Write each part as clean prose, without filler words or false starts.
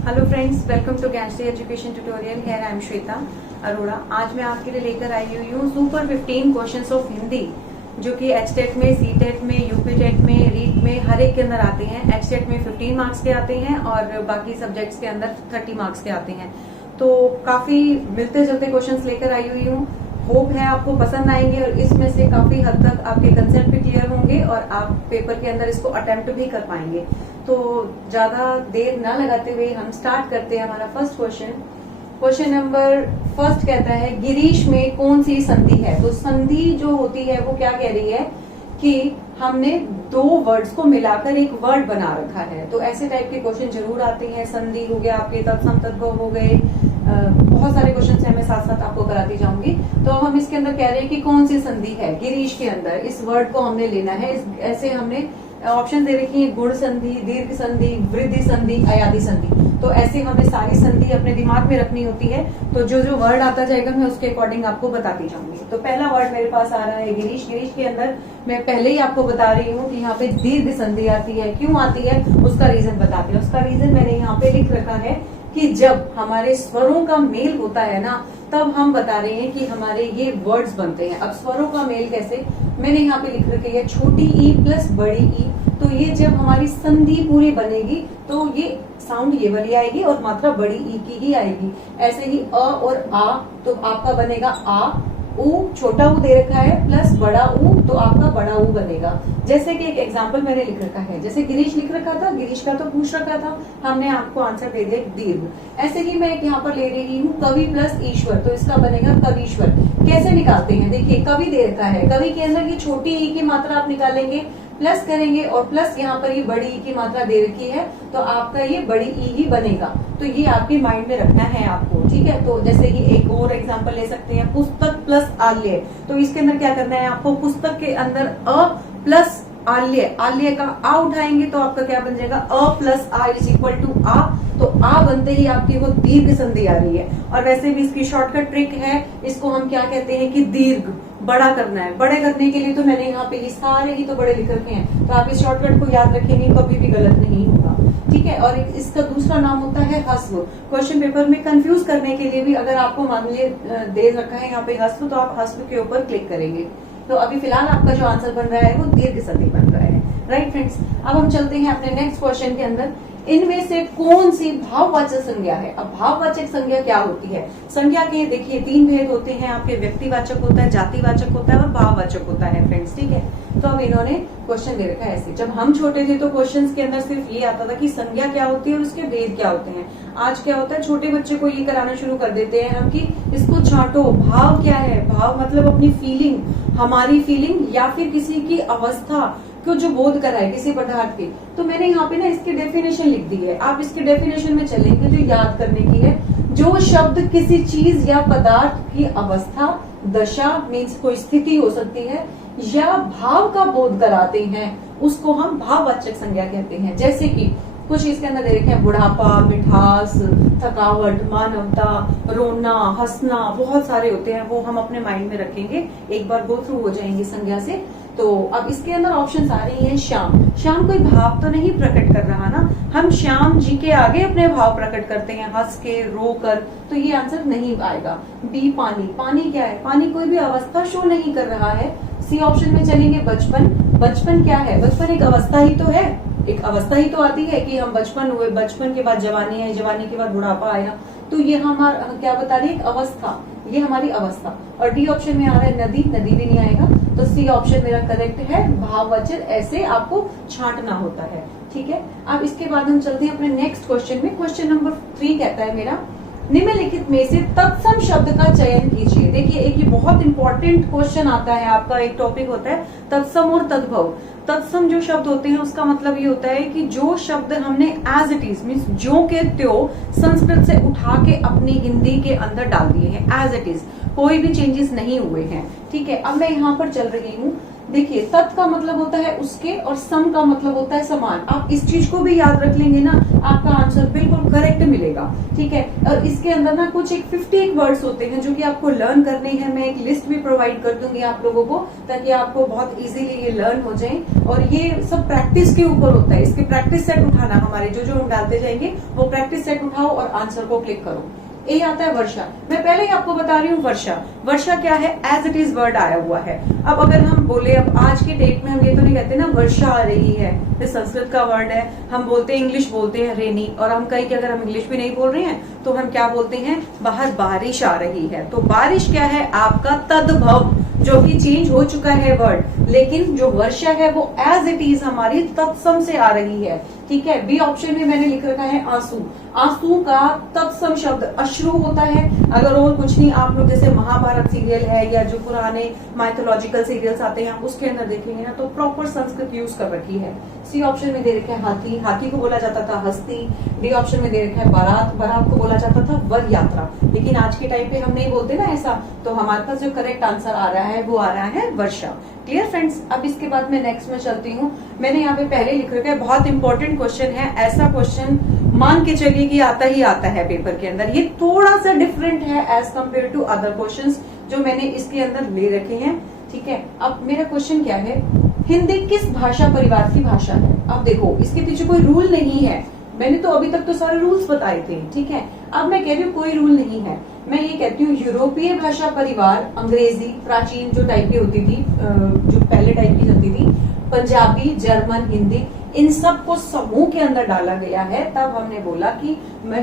Hello friends, welcome to Gyanshree education tutorial. Here I am Shweta Arora. आज मैं आपके लिए लेकर आई हुई हूँ सुपर 15 क्वेश्चंस ऑफ हिंदी, जो कि एचटेट में, सीटेट में, यूपी टेट में, रीट में हर एक के अंदर आते हैं। एचटेट में 15 मार्क्स के आते हैं और बाकी सब्जेक्ट्स के अंदर 30 मार्क्स के आते हैं। तो काफी मिलते जुलते क्वेश्चंस लेकर आई हुई हूँ। होप है आपको पसंद आएंगे और इसमें से काफी हद तक आपके कंसेप्ट भी क्लियर होंगे और आप पेपर के अंदर इसको अटेम्प्ट भी कर पाएंगे। तो ज्यादा देर ना लगाते हुए हम स्टार्ट करते हैं हमारा first question. Question number first कहता है, गिरीश में कौन सी संधि है? तो संधि जो होती है वो क्या कह रही है कि हमने दो वर्ड्स को मिलाकर एक वर्ड बना रखा है। तो ऐसे टाइप के क्वेश्चन जरूर आते हैं। संधि हो गया, आपके तत्सम तद्भव हो गए, बहुत सारे क्वेश्चन है, मैं साथ साथ आपको कराती जाऊंगी। तो अब हम इसके अंदर कह रहे हैं कि कौन सी संधि है गिरीश के अंदर, इस वर्ड को हमने लेना है। ऐसे हमने ऑप्शन दे रखी है, गुण संधि, दीर्घ संधि, वृद्धि संधि, अयादि संधि। तो ऐसे हमें सारी संधि अपने दिमाग में रखनी होती है। तो जो जो वर्ड आता जाएगा मैं उसके अकॉर्डिंग आपको बताती जाऊंगी। तो पहला वर्ड मेरे पास आ रहा है गिरीश। गिरीश के अंदर मैं पहले ही आपको बता रही हूँ कि यहाँ पे दीर्घ संधि आती है। क्यों आती है उसका रीजन बताती है। उसका रीजन मैंने यहाँ पे लिख रखा है कि जब हमारे स्वरों का मेल होता है ना, तब हम बता रहे हैं कि हमारे ये वर्ड्स बनते हैं। अब स्वरों का मेल कैसे, मैंने यहाँ पे लिख रखी है छोटी ई प्लस बड़ी ई। तो ये जब हमारी संधि पूरी बनेगी तो ये साउंड ये वाली आएगी और मात्रा बड़ी ई की ही आएगी। ऐसे ही अ और आ, तो आपका बनेगा आ। ऊ, छोटा ऊ दे रखा है, प्लस बड़ा ऊ, तो आपका बड़ा ऊ बनेगा। जैसे कि एक एग्जांपल मैंने लिख रखा है, जैसे गिरीश लिख रखा था, गिरीश का तो पूछ रखा था, हमने आपको आंसर दे दिया दीर्घ। ऐसे ही मैं यहाँ पर ले रही हूँ कवि प्लस ईश्वर, तो इसका बनेगा कवीश्वर। कैसे निकालते हैं, देखिए कवि दे रखा है, कवि के अंदर ये छोटी ई की मात्रा आप निकालेंगे, प्लस करेंगे और प्लस यहाँ पर ये बड़ी ई की मात्रा दे रखी है, तो आपका ये बड़ी ई ही बनेगा। तो ये आपके माइंड में रखना है आपको, ठीक है। तो जैसे कि एक और एग्जांपल ले सकते हैं, पुस्तक प्लस आल्य। तो इसके अंदर क्या करना है आपको, पुस्तक के अंदर अ प्लस आल्य, आल्य का आ उठाएंगे तो आपका क्या बन जाएगा, अ प्लस आ इज इक्वल टू आ। तो आ बनते ही आपकी वो दीर्घ संधि आ रही है। और वैसे भी इसकी शॉर्टकट ट्रिक है, इसको हम क्या कहते हैं कि दीर्घ बड़ा करना है। बड़े करने के लिए तो मैंने यहाँ पे ये सारे ही तो बड़े लिख रखे हैं, तो आप इस शॉर्टकट को याद रखेंगे, कभी भी गलत नहीं होगा, ठीक है। और इसका दूसरा नाम होता है हस्व। क्वेश्चन पेपर में कंफ्यूज करने के लिए भी अगर आपको मान लीजिए दे रखा है यहाँ पे हस्व, तो आप हस्व के ऊपर क्लिक करेंगे। तो अभी फिलहाल आपका जो आंसर बन रहा है वो दीर्घ संधि बन रहा है। राइट फ्रेंड्स, अब हम चलते हैं अपने नेक्स्ट क्वेश्चन के अंदर। इनमें से कौन सी भाववाचक संज्ञा है? अब भाववाचक संज्ञा क्या होती है? संज्ञा के देखिए 3 भेद होते हैं आपके, व्यक्तिवाचक होता है, जातिवाचक होता है और भाववाचक होता है फ्रेंड्स, ठीक है। तो अब इन्होंने क्वेश्चन दे रखा है ऐसे। जब हम छोटे थे तो क्वेश्चंस के अंदर सिर्फ ये आता था कि संज्ञा क्या होती है और उसके भेद क्या होते हैं। आज क्या होता है, छोटे बच्चे को ये कराना शुरू कर देते हैं हम कि इसको छांटो, भाव क्या है। भाव मतलब अपनी फीलिंग, हमारी फीलिंग या फिर किसी की अवस्था को जो बोध कर रहा है किसी पदार्थ की। तो मैंने यहाँ पे ना इसकी डेफिनेशन लिख दी है, आप इसकी डेफिनेशन में चलेंगे जो याद करने की है। जो शब्द किसी चीज या पदार्थ की अवस्था, दशा मीन्स कोई स्थिति हो सकती है, या भाव का बोध कराते हैं, उसको हम भाववाचक संज्ञा कहते हैं। जैसे कि कुछ इसके अंदर दे रखे हैं, बुढ़ापा, मिठास, थकावट, मानवता, रोना, हंसना, बहुत सारे होते हैं, वो हम अपने माइंड में रखेंगे, एक बार गो थ्रू हो जाएंगे संज्ञा से। तो अब इसके अंदर ऑप्शंस आ रही हैं। श्याम, श्याम कोई भाव तो नहीं प्रकट कर रहा ना, हम श्याम जी के आगे अपने भाव प्रकट करते हैं, हंस के, रो कर, तो ये आंसर नहीं आएगा। बी, पानी, पानी क्या है, पानी कोई भी अवस्था शो नहीं कर रहा है। सी ऑप्शन में चलेंगे बचपन, बचपन क्या है, बचपन एक अवस्था ही तो है, एक अवस्था ही तो आती है कि हम बचपन हुए, बचपन के बाद जवानी आई, जवानी के बाद बुढ़ापा आया, तो ये हमारा क्या बता रही है, एक अवस्था, ये हमारी अवस्था। और डी ऑप्शन में आ रहा है नदी, नदी भी नहीं आएगा। तो सी ऑप्शन मेरा करेक्ट है, भाववाचक ऐसे आपको छांटना होता है, ठीक है। अब इसके बाद हम चलते हैं अपने नेक्स्ट क्वेश्चन में। क्वेश्चन नंबर 3 कहता है मेरा, निम्नलिखित में से तत्सम शब्द का चयन कीजिए। देखिए एक ये बहुत इंपॉर्टेंट क्वेश्चन आता है, आपका एक टॉपिक होता है तत्सम और तद्भव। तत्सम जो शब्द होते हैं उसका मतलब ये होता है कि जो शब्द हमने एज इट इज मीन्स जो के त्यों संस्कृत से उठा के अपनी हिंदी के अंदर डाल दिए हैं, एज इट इज, कोई भी चेंजेस नहीं हुए हैं, ठीक है। अब मैं यहाँ पर चल रही हूँ, देखिए तत् का मतलब होता है उसके और सम का मतलब होता है समान। आप इस चीज को भी याद रख लेंगे ना, आपका आंसर बिल्कुल करेक्ट मिलेगा। ठीक है, और इसके अंदर ना कुछ एक 58 वर्ड्स होते हैं जो कि आपको लर्न करने हैं। मैं एक लिस्ट भी प्रोवाइड कर दूंगी आप लोगों को, ताकि आपको बहुत इजीली ये लर्न हो जाए। और ये सब प्रैक्टिस के ऊपर होता है। इसके प्रैक्टिस सेट उठाना, हमारे जो हम डालते जाएंगे वो प्रैक्टिस सेट उठाओ और आंसर को क्लिक करो। ए आता है वर्षा। मैं पहले ही आपको बता रही हूँ वर्षा, वर्षा क्या है, एज इट इज वर्ड आया हुआ है। अब अगर हम बोले, अब आज के डेट में हम ये तो नहीं कहते ना वर्षा आ रही है, ये संस्कृत का वर्ड है। हम बोलते हैं, इंग्लिश बोलते हैं रेनी, और हम कहीं कि अगर हम इंग्लिश भी नहीं बोल रहे हैं तो हम क्या बोलते हैं, बाहर बारिश आ रही है। तो बारिश क्या है, आपका तद्भव, जो कि चेंज हो चुका है वर्ड, लेकिन जो वर्षा है वो एज इट इज हमारी तत्सम से आ रही है। ठीक है, बी ऑप्शन में मैंने लिख रखा है आंसू। आंसू का तत्सम शब्द अश्रु होता है। अगर और कुछ नहीं, आप लोग जैसे महाभारत सीरियल है या जो पुराने माइथोलॉजिकल सीरियल्स आते हैं उसके अंदर देखेंगे ना, तो प्रॉपर संस्कृत यूज कर रखी है। सी ऑप्शन में दे रखा है हाथी, हाथी को बोला जाता था हस्ती। डी ऑप्शन में दे रखा है बारात, बारात को बोला जाता था वर यात्रा। लेकिन आज के टाइम पे हम नहीं बोलते ना ऐसा, तो हमारे पास जो करेक्ट आंसर आ रहा है वो आ रहा है वर्षा। Clear friends. अब इसके बाद मैं नेक्स्ट में चलती हूँ। मैंने यहाँ पे पहले लिख रखा है, बहुत इंपॉर्टेंट क्वेश्चन है। ऐसा क्वेश्चन मान के चलिए कि आता ही आता है पेपर के अंदर। ये थोड़ा सा डिफरेंट है as compare to other questions जो मैंने इसके अंदर ले रखे हैं। ठीक है, अब मेरा क्वेश्चन क्या है, हिंदी किस भाषा परिवार की भाषा है। अब देखो, इसके पीछे कोई रूल नहीं है। मैंने तो अभी तक तो सारे रूल्स बताए थे। ठीक है, अब मैं कह रही हूँ कोई रूल नहीं है। मैं ये कहती हूँ यूरोपीय भाषा परिवार, अंग्रेजी प्राचीन जो टाइप की होती थी, जो पहले टाइप की होती थी, पंजाबी, जर्मन, हिंदी, इन सब को समूह के अंदर डाला गया है। तब हमने बोला कि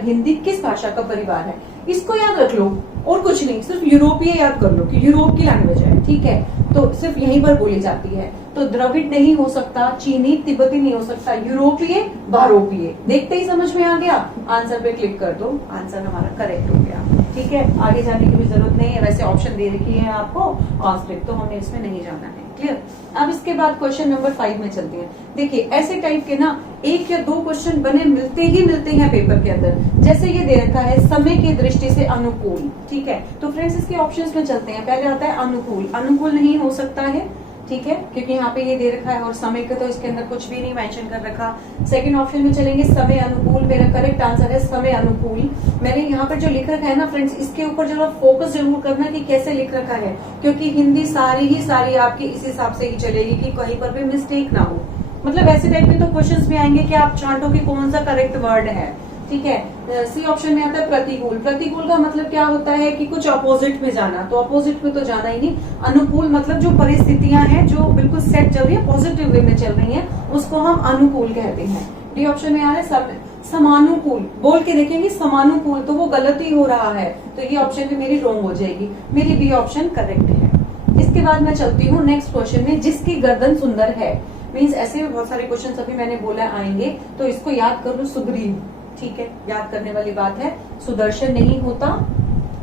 हिंदी किस भाषा का परिवार है। इसको याद रख लो और कुछ नहीं, सिर्फ यूरोपीय याद कर लो कि यूरोप की लैंग्वेज है। ठीक है, तो सिर्फ यहीं पर बोली जाती है। तो द्रविड़ नहीं हो सकता, चीनी, तिब्बती नहीं हो सकता, यूरोपीय, भारोपीय। देखते ही समझ में आ गया, आंसर पे क्लिक कर दो, आंसर हमारा करेक्ट हो गया। ठीक है, आगे जाने की भी जरूरत नहीं है। वैसे ऑप्शन दे रखी है आपको कॉन्स्ट्रिक्ट, तो हमने इसमें नहीं जाना है। क्लियर। अब इसके बाद क्वेश्चन नंबर 5 में चलते हैं। देखिए ऐसे टाइप के ना एक या दो क्वेश्चन बने मिलते हैं पेपर के अंदर। जैसे ये दे रखा है समय की दृष्टि से अनुकूल। ठीक है, तो फ्रेंड्स इसके ऑप्शंस में चलते हैं। पहले आता है अनुकूल। अनुकूल नहीं हो सकता है, ठीक है, क्योंकि यहाँ पे ये दे रखा है और समय का तो इसके अंदर कुछ भी नहीं मेंशन कर रखा। सेकंड ऑप्शन में चलेंगे समय अनुकूल। मेरा करेक्ट आंसर है समय अनुकूल। मैंने यहाँ पर जो लिख रखा है ना फ्रेंड्स, इसके ऊपर जरा फोकस जरूर करना कि कैसे लिख रखा है, क्योंकि हिंदी सारी ही सारी आपकी इस हिसाब से ही चलेगी कि कहीं पर भी मिस्टेक ना हो। मतलब ऐसे टाइप के तो क्वेश्चंस भी आएंगे कि आप छांटो कि कौन सा करेक्ट वर्ड है। ठीक है, सी ऑप्शन में आता है प्रतिकूल। प्रतिकूल का मतलब क्या होता है कि कुछ अपोजिट में जाना, तो अपोजिट में तो जाना ही नहीं। अनुकूल मतलब जो परिस्थितियां हैं जो बिल्कुल सेट चल रही है, पॉजिटिव वे में चल रही हैं, उसको हम अनुकूल कहते हैं। डी ऑप्शन में आ रहा है समानुकूल। बोल के देखेंगे समानुकूल, तो वो गलत ही हो रहा है, तो ये ऑप्शन में मेरी रॉन्ग हो जाएगी। मेरी बी ऑप्शन करेक्ट है। इसके बाद मैं चलती हूँ नेक्स्ट क्वेश्चन में, जिसकी गर्दन सुंदर है। मीन्स ऐसे भी बहुत सारे क्वेश्चन अभी मैंने बोला आएंगे, तो इसको याद कर लो, सुग्रीव। ठीक है, याद करने वाली बात है। सुदर्शन नहीं होता,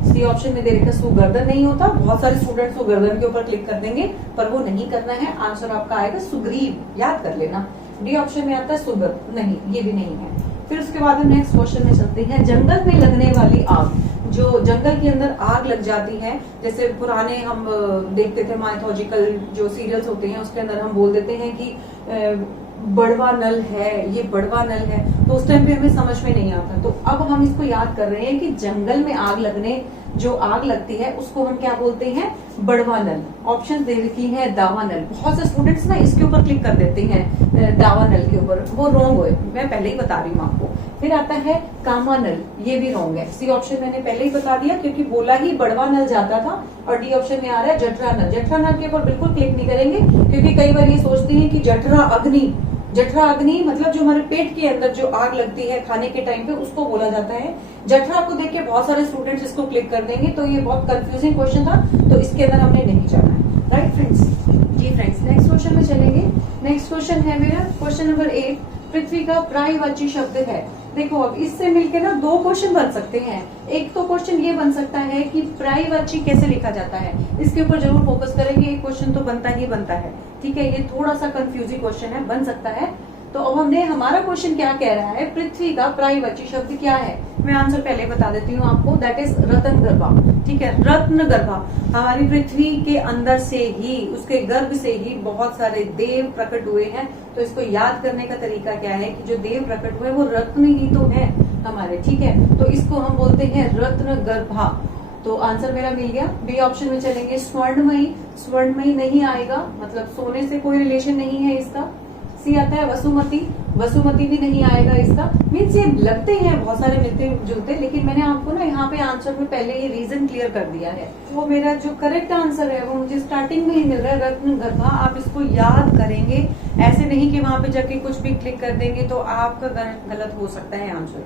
सी ऑप्शन में दे रखा सुगर्दन नहीं होता। बहुत सारे स्टूडेंट सुगर्दन के ऊपर क्लिक कर देंगे, पर वो नहीं करना है। आंसर आपका आएगा सुग्रीव, याद कर लेना। डी ऑप्शन में आता है सुगत, नहीं, ये भी नहीं है। फिर उसके बाद हम नेक्स्ट क्वेश्चन में चलते हैं। जंगल में लगने वाली आग, जो जंगल के अंदर आग लग जाती है, जैसे पुराने हम देखते थे माइथोलॉजिकल जो सीरियल्स होते हैं उसके अंदर हम बोल देते हैं कि बड़वा नल है, ये बड़वा नल है, तो उस टाइम पे हमें समझ में नहीं आता। तो अब हम इसको याद कर रहे हैं कि जंगल में आग लगने, जो आग लगती है उसको हम क्या बोलते हैं, बड़वा नल। ऑप्शन दे रखी है दावा नल। बहुत से स्टूडेंट्स ना इसके ऊपर क्लिक कर देते हैं दावा नल के ऊपर, वो रॉन्ग है, मैं पहले ही बता रही हूँ आपको। फिर आता है कामा नल, ये भी रॉन्ग है। सी ऑप्शन मैंने पहले ही बता दिया क्योंकि बोला ही बड़वा नल जाता था। और डी ऑप्शन में आ रहा है जठरा नल। जठरा नल के ऊपर बिल्कुल क्लिक नहीं करेंगे, क्योंकि कई बार ये सोचते हैं कि जठरा अग्नि, जठरा अग्नि मतलब जो हमारे पेट के अंदर जो आग लगती है खाने के टाइम पे, उसको बोला जाता है। जठरा को देख के बहुत सारे स्टूडेंट्स इसको क्लिक कर देंगे, तो ये बहुत कंफ्यूजिंग क्वेश्चन था, तो इसके अंदर हमने नहीं जाना है। Right friends. जी फ्रेंड्स, नेक्स्ट क्वेश्चन में चलेंगे। नेक्स्ट क्वेश्चन है मेरा क्वेश्चन नंबर 8। पृथ्वी का पर्यायवाची शब्द है। देखो अब इससे मिलके ना दो क्वेश्चन बन सकते हैं। एक तो क्वेश्चन ये बन सकता है कि पर्यायवाची कैसे लिखा जाता है, इसके ऊपर जरूर फोकस करेंगे। एक क्वेश्चन तो बनता ही बनता है। ठीक है, ये थोड़ा सा कंफ्यूजिंग क्वेश्चन है, बन सकता है। तो अब हमने हमारा क्वेश्चन क्या कह रहा है, पृथ्वी का पर्यायवाची शब्द क्या है। मैं आंसर पहले बता देती हूँ आपको, दैट इज रत्न गर्भा। ठीक है, रत्न गर्भा। हमारी पृथ्वी के अंदर से ही, उसके गर्भ से ही बहुत सारे देव प्रकट हुए हैं। तो इसको याद करने का तरीका क्या है कि जो देव प्रकट हुए वो रत्न ही तो है हमारे। ठीक है, तो इसको हम बोलते हैं रत्न गर्भा। तो आंसर मेरा मिल गया। बी ऑप्शन में चलेंगे, स्वर्णमयी। स्वर्णमयी नहीं आएगा, मतलब सोने से कोई रिलेशन नहीं है इसका। सी आता है वसुमती। वसुमती भी नहीं आएगा इसका। मीन्स ये लगते हैं बहुत सारे मिलते जुलते, लेकिन मैंने आपको ना यहाँ पे आंसर में पहले ये रीजन क्लियर कर दिया है। वो मेरा जो करेक्ट आंसर है वो मुझे स्टार्टिंग में ही मिल रहा है, रत्न गर्भा। आप इसको याद करेंगे, ऐसे नहीं कि वहां पे जाके कुछ भी क्लिक कर देंगे तो आपका गलत हो सकता है आंसर।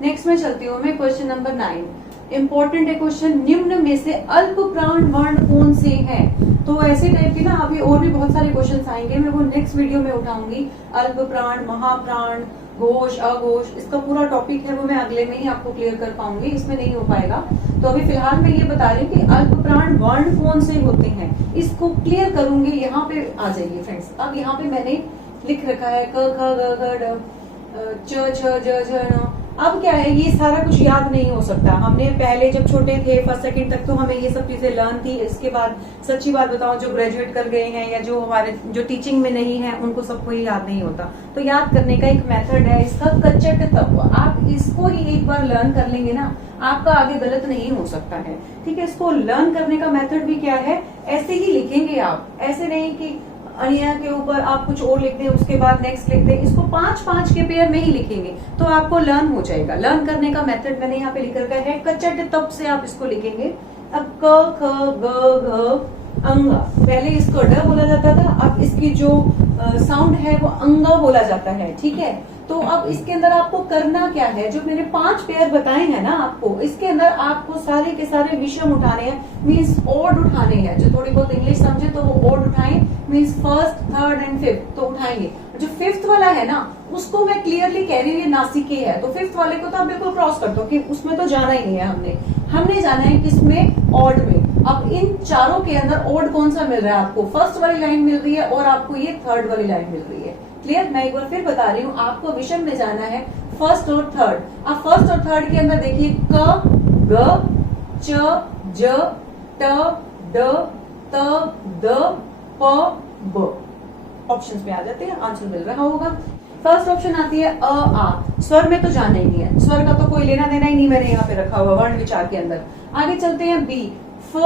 नेक्स्ट में चलती हूँ मैं, क्वेश्चन नंबर 9। इंपॉर्टेंट है क्वेश्चन, निम्न में से अल्प प्राण वर्ण कौन से हैं। तो ऐसे टाइप के ना अभी और भी बहुत सारे क्वेश्चन आएंगे, मैं वो नेक्स्ट वीडियो में उठाऊंगी। अल्प प्राण, महाप्राण, घोष, अघोष, इसका पूरा टॉपिक है वो मैं अगले में ही आपको क्लियर कर पाऊंगी, इसमें नहीं हो पाएगा। तो अभी फिलहाल मैं ये बता रही हूँ कि अल्प प्राण वर्ण कौन से होते हैं, इसको क्लियर करूंगी। यहाँ पे आ जाइए फ्रेंड्स। अब यहाँ पे मैंने लिख रखा है क ख ग घ ड च छ ज झ ण। अब क्या है, ये सारा कुछ याद नहीं हो सकता। हमने पहले जब छोटे थे फर्स्ट सेकंड तक तो हमें ये सब चीजें लर्न थी। इसके बाद सच्ची बात बताओ, जो ग्रेजुएट कर गए हैं या जो हमारे जो टीचिंग में नहीं है उनको सबको ही याद नहीं होता। तो याद करने का एक मेथड है इसका, कच्चट तत्व। आप इसको ही एक बार लर्न कर लेंगे ना, आपका आगे गलत नहीं हो सकता है। ठीक है, इसको लर्न करने का मेथड भी क्या है, ऐसे ही लिखेंगे आप, ऐसे नहीं कि अनिया के ऊपर आप कुछ और लिख दें उसके बाद नेक्स्ट लिख दें। इसको 5-5 के पेयर में ही लिखेंगे तो आपको लर्न हो जाएगा। लर्न करने का मेथड मैंने यहाँ पे लिख रखा है, कच्चट तब से आप इसको लिखेंगे। अब क ख ग घ अंगा, पहले इसको ड बोला जाता था, अब इसकी जो साउंड है वो अंगा बोला जाता है। ठीक है, तो अब इसके अंदर आपको करना क्या है, जो मैंने 5 पेयर बताए हैं ना आपको, इसके अंदर आपको सारे के सारे विषम उठाने हैं, मीन्स ओड उठाने हैं। जो थोड़ी बहुत इंग्लिश समझे तो वो ओड उठाएं, means first, third and fifth तो उठाएंगे। जो फिफ्थ वाला है ना उसको मैं क्लियरली कह रही हूँ ये नासिके है, तो फिफ्थ वाले को तो आप बिल्कुल क्रॉस कर दो कि उसमें तो जाना ही नहीं है। हमने जाना है किसमें, ऑड में। अब इन चारों के अंदर ऑड कौन सा मिल रहा है आपको, फर्स्ट वाली लाइन मिल रही है और आपको ये थर्ड वाली लाइन मिल रही है। क्लियर, मैं एक बार फिर बता रही हूँ, आपको विषम में जाना है फर्स्ट और थर्ड। अब फर्स्ट और थर्ड के अंदर देखिए क ग च ज ट ड त द प ब ऑप्शंस में आ जाते हैं, आंसर मिल रहा होगा। फर्स्ट ऑप्शन आती है अ आ, स्वर में तो जाना ही नहीं है, स्वर का तो कोई लेना देना ही नहीं, मैंने यहाँ पे रखा हुआ वर्ण विचार के अंदर। आगे चलते हैं बी, फ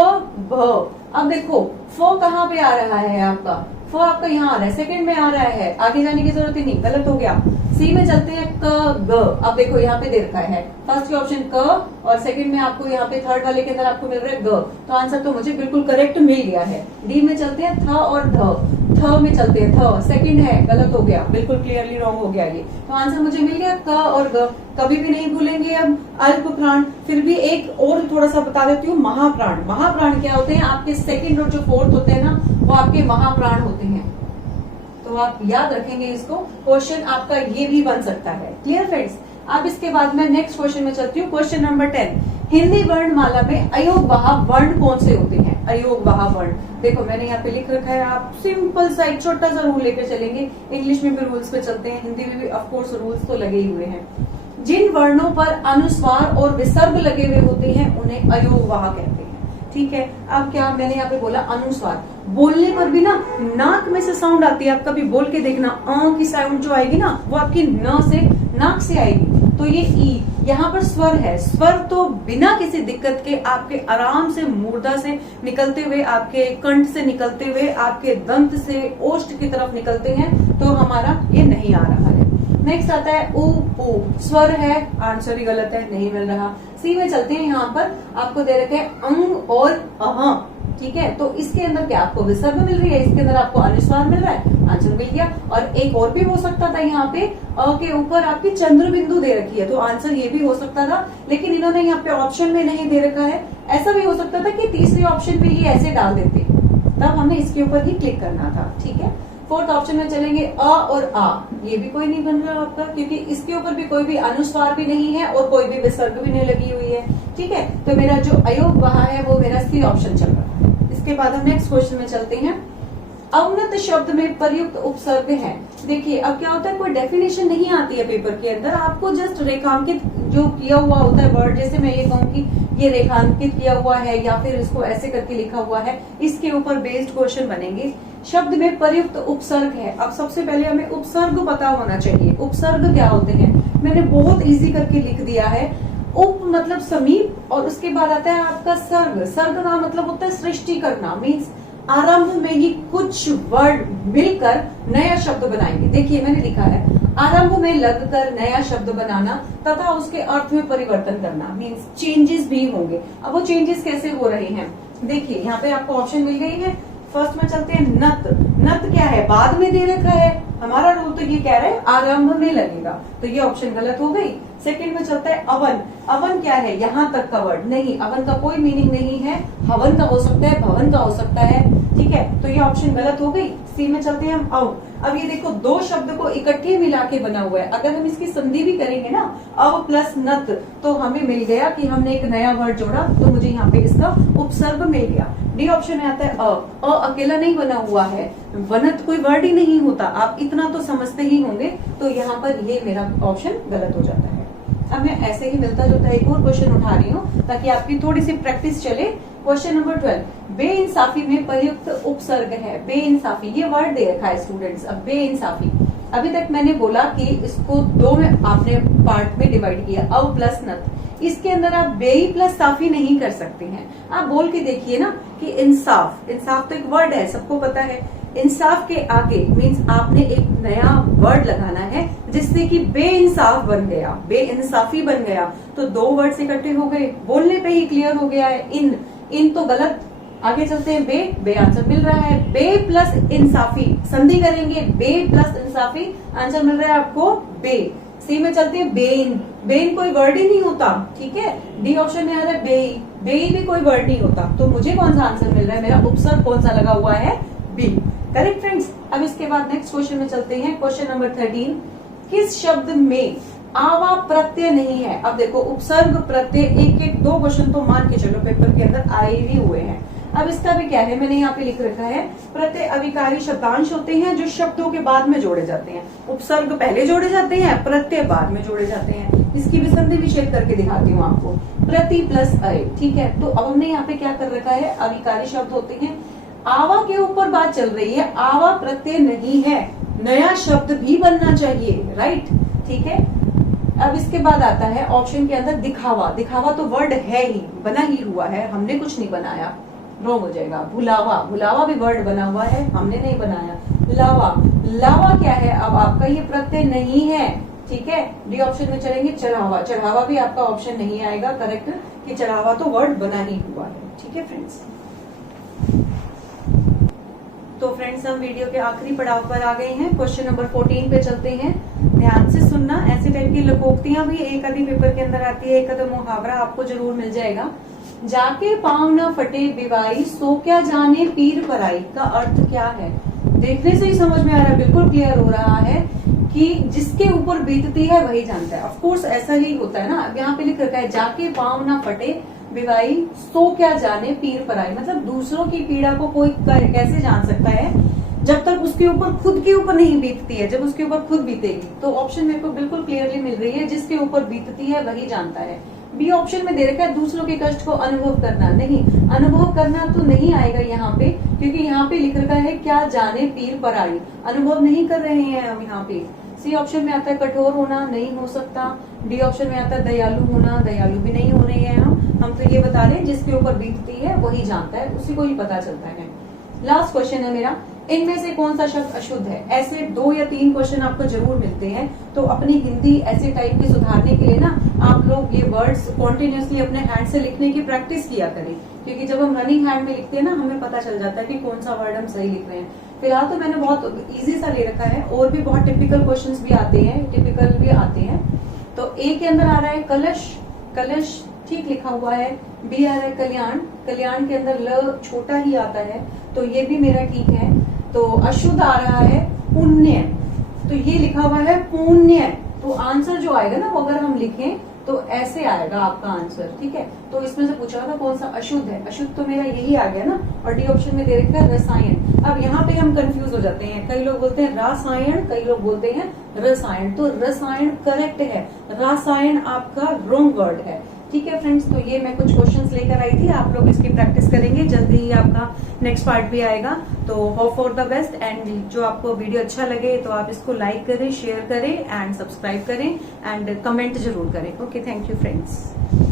भ। अब देखो फ कहाँ पे आ रहा है आपका, फ आपका यहाँ आ रहा है, सेकंड में आ रहा है, आगे जाने की जरूरत ही नहीं, गलत हो गया। सी में चलते हैं क ग। अब देखो यहाँ पे दे रखा है फर्स्ट के ऑप्शन क और सेकंड में आपको यहाँ पे थर्ड वाले के अंदर आपको मिल रहा है ग, तो आंसर तो मुझे बिल्कुल करेक्ट मिल गया है। डी में चलते हैं थ और ध। थ में चलते हैं थ, सेकंड है, गलत हो गया, बिल्कुल क्लियरली रॉन्ग हो गया ये, तो आंसर मुझे मिल गया क और ग। कभी भी नहीं भूलेंगे। अब अल्प प्राण, फिर भी एक और थोड़ा सा बता देती हूँ, महाप्राण। महाप्राण क्या होते हैं, आपके सेकंड और जो फोर्थ होते हैं ना वो आपके महाप्राण होते हैं, तो आप याद रखेंगे इसको। क्वेश्चन आपका ये भी बन सकता है। Clear friends. अब इसके बाद मैं नेक्स्ट क्वेश्चन में चलती हूँ, क्वेश्चन नंबर 10। हिंदी वर्णमाला में अयोगवाह वर्ण कौन से होते हैं, अयोगवाह वर्ण। देखो मैंने यहाँ पे लिख रखा है, आप सिंपल सा एक छोटा सा रूल लेकर चलेंगे। इंग्लिश में भी रूल्स पे चलते हैं, हिंदी में भी ऑफकोर्स रूल्स तो लगे ही हुए हैं। जिन वर्णों पर अनुस्वार और विसर्ग लगे हुए होते हैं उन्हें अयोगवाह कहते हैं। ठीक है, अब क्या मैंने यहाँ पे बोला, अनुस्वार। बोलने पर भी ना नाक में से साउंड आती है, आप कभी बोल के देखना, अ की साउंड जो आएगी ना वो आपकी न से, नाक से आएगी, तो ये ई। यहाँ पर स्वर है, स्वर तो बिना किसी दिक्कत के आपके आराम से मूर्धा से निकलते हुए, आपके कंठ से निकलते हुए, आपके दंत से ओष्ठ की तरफ निकलते हैं, तो हमारा ये नहीं आ रहा है। नेक्स्ट आता है उ उ, स्वर है, आंसर ही गलत है, नहीं मिल रहा। सी में चलते हैं, यहाँ पर आपको दे रखे हैं अंग और अह। ठीक है, तो इसके अंदर क्या आपको विसर्ग मिल रही है, इसके अंदर आपको अनुस्वार मिल रहा है, आंसर मिल गया। और एक और भी हो सकता था, यहाँ पे अ के ऊपर आपकी चंद्र बिंदु दे रखी है, तो आंसर ये भी हो सकता था, लेकिन इन्होंने यहाँ पे ऑप्शन में नहीं दे रखा है। ऐसा भी हो सकता था कि तीसरे ऑप्शन पे ये ऐसे डाल देते, तब हमें इसके ऊपर ही क्लिक करना था। ठीक है, फोर्थ ऑप्शन में चलेंगे अ और आ, ये भी कोई नहीं बन रहा आपका, क्योंकि इसके ऊपर भी कोई भी अनुस्वार भी नहीं है और कोई भी विसर्ग भी नहीं लगी हुई है। ठीक है, तो मेरा जो अयोगवाह है वो मेरा सी ऑप्शन चल रहा है। इसके बाद हम नेक्स्ट क्वेश्चन में चलते हैं। अवनत शब्द में प्रयुक्त उपसर्ग है। देखिए अब क्या होता है, कोई डेफिनेशन नहीं आती है पेपर के अंदर, आपको जस्ट रेखांकित जो किया हुआ होता है वर्ड, जैसे मैं ये कहूँ कि ये रेखांकित किया हुआ है या फिर इसको ऐसे करके लिखा हुआ है, इसके ऊपर बेस्ड क्वेश्चन बनेंगे। शब्द में प्रयुक्त उपसर्ग है। अब सबसे पहले हमें उपसर्ग पता होना चाहिए। उपसर्ग क्या होते हैं, मैंने बहुत इजी करके लिख दिया है। उप मतलब समीप, और उसके बाद आता है आपका सर्ग। सर्ग का मतलब होता है सृष्टि करना, मीन्स आरंभ में ही कुछ वर्ड मिलकर नया शब्द बनाएंगे। देखिए मैंने लिखा है आरंभ में लगकर नया शब्द बनाना तथा उसके अर्थ में परिवर्तन करना, मीन्स चेंजेस भी होंगे। अब वो चेंजेस कैसे हो रहे हैं, देखिए यहाँ पे आपको ऑप्शन मिल गई है। फर्स्ट में चलते हैं नत। नत क्या है, बाद में दे रखा है, हमारा रूल तो ये कह रहा है आरंभ में लगेगा, तो ये ऑप्शन गलत हो गई। सेकंड में चलता है अवन। अवन क्या है, यहाँ तक का वर्ड नहीं, अवन का कोई मीनिंग नहीं है, हवन का हो सकता है, भवन का हो सकता है, ठीक है, तो ये ऑप्शन गलत हो गई। सी में चलते हैं हम अव। अब ये देखो दो शब्द को इकट्ठे मिला के बना हुआ है, अगर हम इसकी संधि भी करेंगे ना, अव प्लस नत, तो हमें मिल गया कि हमने एक नया वर्ड जोड़ा, तो मुझे यहाँ पे इसका उपसर्ग मिल गया। डी ऑप्शन में आता है अ अकेला नहीं बना हुआ है, वनत कोई वर्ड ही नहीं होता, आप इतना तो समझते ही होंगे, तो यहाँ पर ये मेरा ऑप्शन गलत हो जाता है। अब मैं ऐसे ही मिलता जुलता एक और क्वेश्चन उठा रही हूँ ताकि आपकी थोड़ी सी प्रैक्टिस चले। क्वेश्चन नंबर 12, बेइंसाफी में प्रयुक्त उपसर्ग है। बेइंसाफी, ये वर्ड दे रखा है स्टूडेंट्स। अब बेइंसाफी, अभी तक मैंने बोला कि इसको दो में आपने पार्ट में डिवाइड किया, अव प्लस नत। इसके अंदर आप बेई प्लस साफी नहीं कर सकते हैं। आप बोल के देखिए ना कि इंसाफ, इंसाफ तो एक वर्ड है, सबको पता है। इंसाफ के आगे मीन्स आपने एक नया वर्ड लगाना है जिससे कि बेइंसाफ बन गया, बेइंसाफी बन गया, तो दो वर्ड्स इकट्ठे हो गए, बोलने पे ही क्लियर हो गया है। इन तो गलत, आगे चलते हैं। बे आंसर मिल रहा है, बे प्लस इंसाफी, संधि करेंगे, बे प्लस इंसाफी, आंसर मिल रहा है आपको बे। सी में चलते हैं बेइन। बेइन कोई वर्ड ही नहीं होता, ठीक है। डी ऑप्शन में आ रहा है बेई। बेई भी कोई वर्ड नहीं होता, तो मुझे कौन सा आंसर मिल रहा है, मेरा उपसर्ग कौन सा लगा हुआ है, बी। Correct friends. अब इसके बाद नेक्स्ट क्वेश्चन में चलते हैं। क्वेश्चन नंबर 13, किस शब्द में आवा प्रत्यय नहीं है। अब देखो उपसर्ग प्रत्यय एक एक दो क्वेश्चन तो मान के चलो पेपर के अंदर आए भी हुए हैं। अब इसका भी क्या है, मैंने यहाँ पे लिख रखा है, प्रत्यय अविकारी शब्दांश होते हैं जो शब्दों के बाद में जोड़े जाते हैं। उपसर्ग पहले जोड़े जाते हैं, प्रत्यय बाद में जोड़े जाते हैं। इसकी भी संधि भी शेयर करके दिखाती हूँ आपको, प्रति प्लस अय, ठीक है। तो अब हमने यहाँ पे क्या कर रखा है, अविकारी शब्द होते हैं। आवा के ऊपर बात चल रही है, आवा प्रत्यय नहीं है, नया शब्द भी बनना चाहिए, राइट, ठीक है। अब इसके बाद आता है ऑप्शन के अंदर दिखावा। दिखावा तो वर्ड है ही, बना ही हुआ है, हमने कुछ नहीं बनाया, रॉन्ग हो जाएगा। भुलावा, भुलावा भी वर्ड बना हुआ है, हमने नहीं बनाया। लावा, लावा क्या है, अब आपका ये प्रत्यय नहीं है, ठीक है। डी ऑप्शन में चलेंगे। चढ़ावा, चढ़ावा भी आपका ऑप्शन नहीं आएगा करेक्ट, कि चढ़ावा तो वर्ड बना ही हुआ है, ठीक है फ्रेंड्स। तो फ्रेंड्स हम वीडियो के आखिरी पड़ाव पर आ गए हैं। क्वेश्चन नंबर 14 पे चलते हैं, ध्यान से सुनना। ऐसे टाइप की लोकोक्तियां भी एक आधी पेपर के अंदर आती है, एक आधा मुहावरा आपको जरूर मिल जाएगा। जाके पांव न फटे बिवाई, सो क्या जाने पीर पराई का अर्थ क्या है। देखने से ही समझ में आ रहा है, बिल्कुल क्लियर हो रहा है कि जिसके ऊपर बीतती है वही जानता है। ऑफ कोर्स ऐसा ही होता है ना। अब यहाँ पे लिख रखा है जाके पांव न फटे बिवाई, सो क्या जाने पीर पराई, मतलब दूसरों की पीड़ा को कोई कैसे जान सकता है जब तक उसके ऊपर खुद के ऊपर नहीं बीतती है। जब उसके ऊपर खुद बीतेगी तो ऑप्शन मेरे को बिल्कुल क्लियरली मिल रही है, जिसके ऊपर बीतती है वही जानता है। बी ऑप्शन में दे रखा है दूसरों के कष्ट को अनुभव करना, नहीं, अनुभव करना तो नहीं आएगा यहाँ पे, क्योंकि यहाँ पे लिख रखा है क्या जाने पीर पराई, अनुभव नहीं कर रहे हैं हम यहाँ पे। सी ऑप्शन में आता है कठोर होना, नहीं हो सकता। डी ऑप्शन में आता है दयालु होना, दयालु भी नहीं हो रहे हैं हम तो ये बता रहे हैं जिसके ऊपर बीतती है वही जानता है, उसी को ही पता चलता है। लास्ट क्वेश्चन है मेरा, इनमें से कौन सा शब्द अशुद्ध है। ऐसे 2 या 3 क्वेश्चन आपको जरूर मिलते हैं, तो अपनी हिंदी ऐसे टाइप की सुधारने के लिए ना आप लोग ये वर्ड्स कॉन्टिन्यूसली अपने हैंड से लिखने की प्रैक्टिस किया करें, क्योंकि जब हम रनिंग हैंड में लिखते हैं ना हमें पता चल जाता है कि कौन सा वर्ड हम सही लिख रहे हैं। फिलहाल तो मैंने बहुत इजी सा ले रखा है, और भी बहुत टिपिकल क्वेश्चंस भी आते हैं, टिपिकल भी आते हैं। तो ए के अंदर आ रहा है कलश, कलश ठीक लिखा हुआ है। बी आ रहा है कल्याण, कल्याण के अंदर ल छोटा ही आता है, तो ये भी मेरा ठीक है। तो अशुद्ध आ रहा है पुण्य, तो ये लिखा हुआ है पुण्य, तो आंसर जो आएगा ना वो अगर हम लिखें तो ऐसे आएगा आपका आंसर, ठीक है। तो इसमें से पूछा था कौन सा अशुद्ध है, अशुद्ध तो मेरा यही आ गया ना, और डी ऑप्शन में दे रखा है रसायन। अब यहाँ पे हम कंफ्यूज हो जाते हैं, कई लोग बोलते हैं रासायन, कई लोग बोलते हैं रसायन। तो रसायन करेक्ट है, रासायन आपका रॉन्ग वर्ड है, ठीक है फ्रेंड्स। तो ये मैं कुछ क्वेश्चंस लेकर आई थी, आप लोग इसकी प्रैक्टिस करेंगे, जल्दी ही आपका नेक्स्ट पार्ट भी आएगा। तो hope for the best, and जो आपको वीडियो अच्छा लगे तो आप इसको लाइक करें, शेयर करें एंड सब्सक्राइब करें एंड कमेंट जरूर करें। Okay, thank you friends.